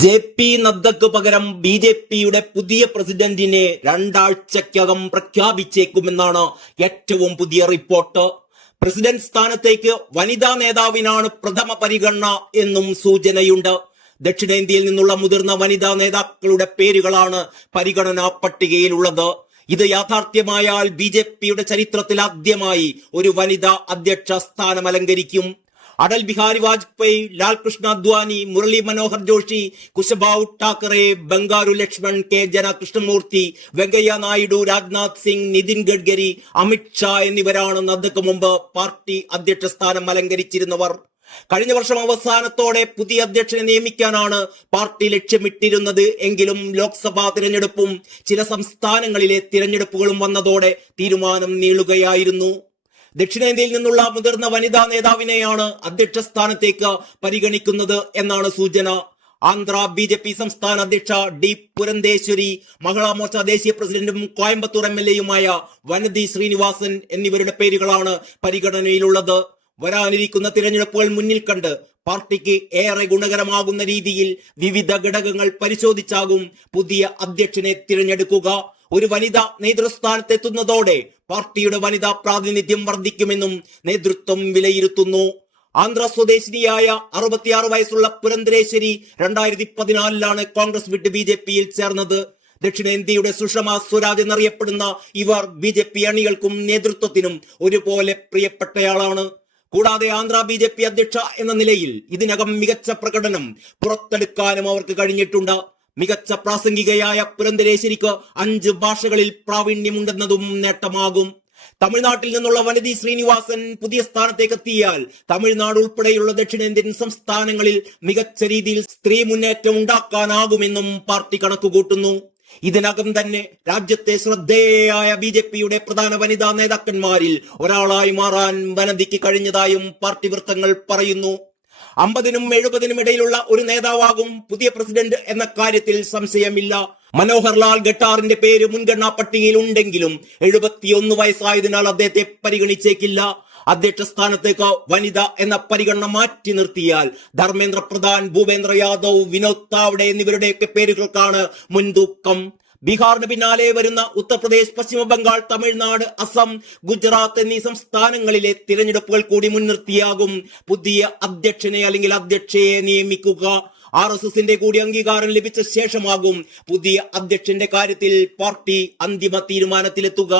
JP. നദ്ദക്ക് പകരം ബി.ജെ.പിയുടെ പുതിയ പ്രസിഡന്റിനെ 2 ആഴ്ചയ്ക്കകം പ്രഖ്യാപിച്ചേക്കുമെന്നാണ് ഏറ്റവും പുതിയ റിപ്പോർട്ട്. പ്രസിഡന്റ് സ്ഥാനത്തേക്ക് വനിതാ നേതാവിനാണ് പ്രഥമ പരിഗണന എന്നും സൂചനയുണ്ട്. ദക്ഷിണേന്ത്യയിൽ നിന്നുള്ള മുതിർന്ന വനിതാ നേതാക്കളുടെ പേരുകളാണ് പരിഗണനാ പട്ടികയിലുള്ളത്. ഇത് യാഥാർത്ഥ്യമായാൽ ബി.ജെ.പിയുടെ ചരിത്രത്തിൽ ആദ്യമായി ഒരു വനിതാ അധ്യക്ഷ സ്ഥാനം അലങ്കരിക്കും. അടൽ ബിഹാരി വാജ്പേയി, ലാൽകൃഷ്ണ അദ്വാനി, മുരളി മനോഹർ ജോഷി, കുശഭാവ് ഠാക്കറെ, ബംഗാരു ലക്ഷ്മൺ, കെ ജന കൃഷ്ണമൂർത്തി, വെങ്കയ്യ നായിഡു, രാജ്നാഥ് സിംഗ്, നിതിൻ ഗഡ്കരി, അമിത് ഷാ എന്നിവരാണ് നദ്ദക്ക് മുമ്പ് പാർട്ടി അധ്യക്ഷ സ്ഥാനം അലങ്കരിച്ചിരുന്നവർ. കഴിഞ്ഞ വർഷം അവസാനത്തോടെ പുതിയ അധ്യക്ഷനെ നിയമിക്കാനാണ് പാർട്ടി ലക്ഷ്യമിട്ടിരുന്നത്. എങ്കിലും ലോക്സഭാ തിരഞ്ഞെടുപ്പും ചില സംസ്ഥാനങ്ങളിലെ തിരഞ്ഞെടുപ്പുകളും വന്നതോടെ തീരുമാനം നീളുകയായിരുന്നു. ദക്ഷിണേന്ത്യയിൽ നിന്നുള്ള മുതിർന്ന വനിതാ നേതാവിനെയാണ് അധ്യക്ഷ സ്ഥാനത്തേക്ക് പരിഗണിക്കുന്നത് എന്നാണ് സൂചന. ആന്ധ്ര ബി.ജെ.പി. സംസ്ഥാന അധ്യക്ഷ ഡി പുരന്തേശ്വരി, മഹിളാ മോർച്ച ദേശീയ പ്രസിഡന്റും കോയമ്പത്തൂർ എം.എൽ.എയുമായ വനതി ശ്രീനിവാസൻ എന്നിവരുടെ പേരുകളാണ് പരിഗണനയിലുള്ളത്. വരാനിരിക്കുന്ന തിരഞ്ഞെടുപ്പുകൾ മുന്നിൽ കണ്ട് പാർട്ടിക്ക് ഏറെ ഗുണകരമാകുന്ന രീതിയിൽ വിവിധ ഘടകങ്ങൾ പരിശോധിച്ചാകും പുതിയ അധ്യക്ഷനെ തിരഞ്ഞെടുക്കുക. ഒരു വനിത നേതൃസ്ഥാനത്തെത്തുന്നതോടെ പാർട്ടിയുടെ വനിതാ പ്രാതിനിധ്യം വർദ്ധിക്കുമെന്നും നേതൃത്വം വിലയിരുത്തുന്നു. ആന്ധ്ര സ്വദേശിനിയായ 66 വയസ്സുള്ള പുരന്തരേശ്വരി 2014 കോൺഗ്രസ് വിട്ട് ബി.ജെ.പിയിൽ ചേർന്നത്. ദക്ഷിണേന്ത്യയുടെ സുഷമ സ്വരാജ് എന്നറിയപ്പെടുന്ന ഇവർ ബി.ജെ.പി. അണികൾക്കും നേതൃത്വത്തിനും ഒരുപോലെ പ്രിയപ്പെട്ടയാളാണ്. കൂടാതെ ആന്ധ്ര ബി.ജെ.പി. അധ്യക്ഷ എന്ന നിലയിൽ ഇതിനകം മികച്ച പ്രകടനം പുറത്തെടുക്കാനും അവർക്ക് കഴിഞ്ഞിട്ടുണ്ട്. മികച്ച പ്രാസംഗികയായ പുരന്തരേശ്വരിക്ക് 5 ഭാഷകളിൽ പ്രാവീണ്യമുണ്ടെന്നതും നേട്ടമാകും. തമിഴ്നാട്ടിൽ നിന്നുള്ള വനതി ശ്രീനിവാസൻ പുതിയ സ്ഥാനത്തേക്ക് എത്തിയാൽ തമിഴ്നാട് ഉൾപ്പെടെയുള്ള ദക്ഷിണേന്ത്യൻ സംസ്ഥാനങ്ങളിൽ മികച്ച രീതിയിൽ സ്ത്രീ മുന്നേറ്റം ഉണ്ടാക്കാനാകുമെന്നും പാർട്ടി കണക്കുകൂട്ടുന്നു. ഇതിനകം തന്നെ രാജ്യത്തെ ശ്രദ്ധേയയായ ബി.ജെ.പിയുടെ പ്രധാന വനിതാ നേതാക്കന്മാരിൽ ഒരാളായി മാറാൻ വനതിക്ക് കഴിഞ്ഞതായും പാർട്ടി വൃത്തങ്ങൾ പറയുന്നു. 50-നും 70-നും ഇടയിലുള്ള ഒരു നേതാവാകും പുതിയ പ്രസിഡന്റ് എന്ന കാര്യത്തിൽ സംശയമില്ല. മനോഹർ ലാൽ ഖട്ടാറിന്റെ പേര് മുൻഗണനാ പട്ടികയിൽ ഉണ്ടെങ്കിലും 71 വയസ്സായതിനാൽ അദ്ദേഹത്തെ പരിഗണിച്ചേക്കില്ല. അധ്യക്ഷ സ്ഥാനത്തേക്ക് വനിത എന്ന പരിഗണന മാറ്റി നിർത്തിയാൽ ധർമ്മേന്ദ്ര പ്രധാൻ, ഭൂപേന്ദ്ര യാദവ്, വിനോദ് താവ്ഡെ എന്നിവരുടെയൊക്കെ പേരുകൾക്കാണ് മുൻതൂക്കം. ബീഹാറിന് പിന്നാലെ വരുന്ന ഉത്തർപ്രദേശ്, പശ്ചിമ ബംഗാൾ, തമിഴ്നാട്, അസം, ഗുജറാത്ത് എന്നീ സംസ്ഥാനങ്ങളിലെ തിരഞ്ഞെടുപ്പുകൾ കൂടി മുൻനിർത്തിയാകും പുതിയ അധ്യക്ഷനെ അല്ലെങ്കിൽ അധ്യക്ഷയെ നിയമിക്കുക. RSSന്റെ കൂടി അംഗീകാരം ലഭിച്ച ശേഷമാകും പുതിയ അധ്യക്ഷന്റെ കാര്യത്തിൽ പാർട്ടി അന്തിമ തീരുമാനത്തിലെത്തുക.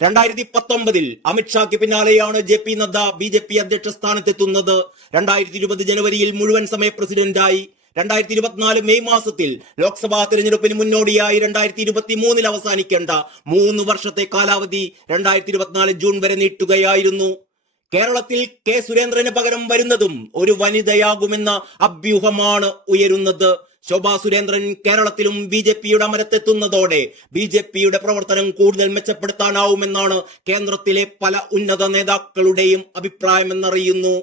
2019 അമിത്ഷാക്ക് പിന്നാലെയാണ് ജെ.പി. നദ്ദ ബി.ജെ.പി. അധ്യക്ഷ സ്ഥാനത്തെത്തുന്നത്. 2020 ജനുവരിയിൽ മുഴുവൻ സമയ പ്രസിഡന്റായി. 2024 മെയ് മാസത്തിൽ ലോക്സഭാ തിരഞ്ഞെടുപ്പിന് മുന്നോടിയായി 2023 അവസാനിക്കേണ്ട 3 വർഷത്തെ കാലാവധി 2024 ജൂൺ വരെ നീട്ടുകയായിരുന്നു. കേരളത്തിൽ കെ സുരേന്ദ്രന് പകരം വരുന്നതും ഒരു വനിതയാകുമെന്ന അഭ്യൂഹമാണ് ഉയരുന്നത്. ശോഭാ സുരേന്ദ്രൻ കേരളത്തിലും ബി.ജെ.പിയുടെ അമരത്തെത്തുന്നതോടെ ബി.ജെ.പിയുടെ പ്രവർത്തനം കൂടുതൽ മെച്ചപ്പെടുത്താനാവുമെന്നാണ് കേന്ദ്രത്തിലെ പല ഉന്നത നേതാക്കളുടെയും അഭിപ്രായമെന്നറിയുന്നു.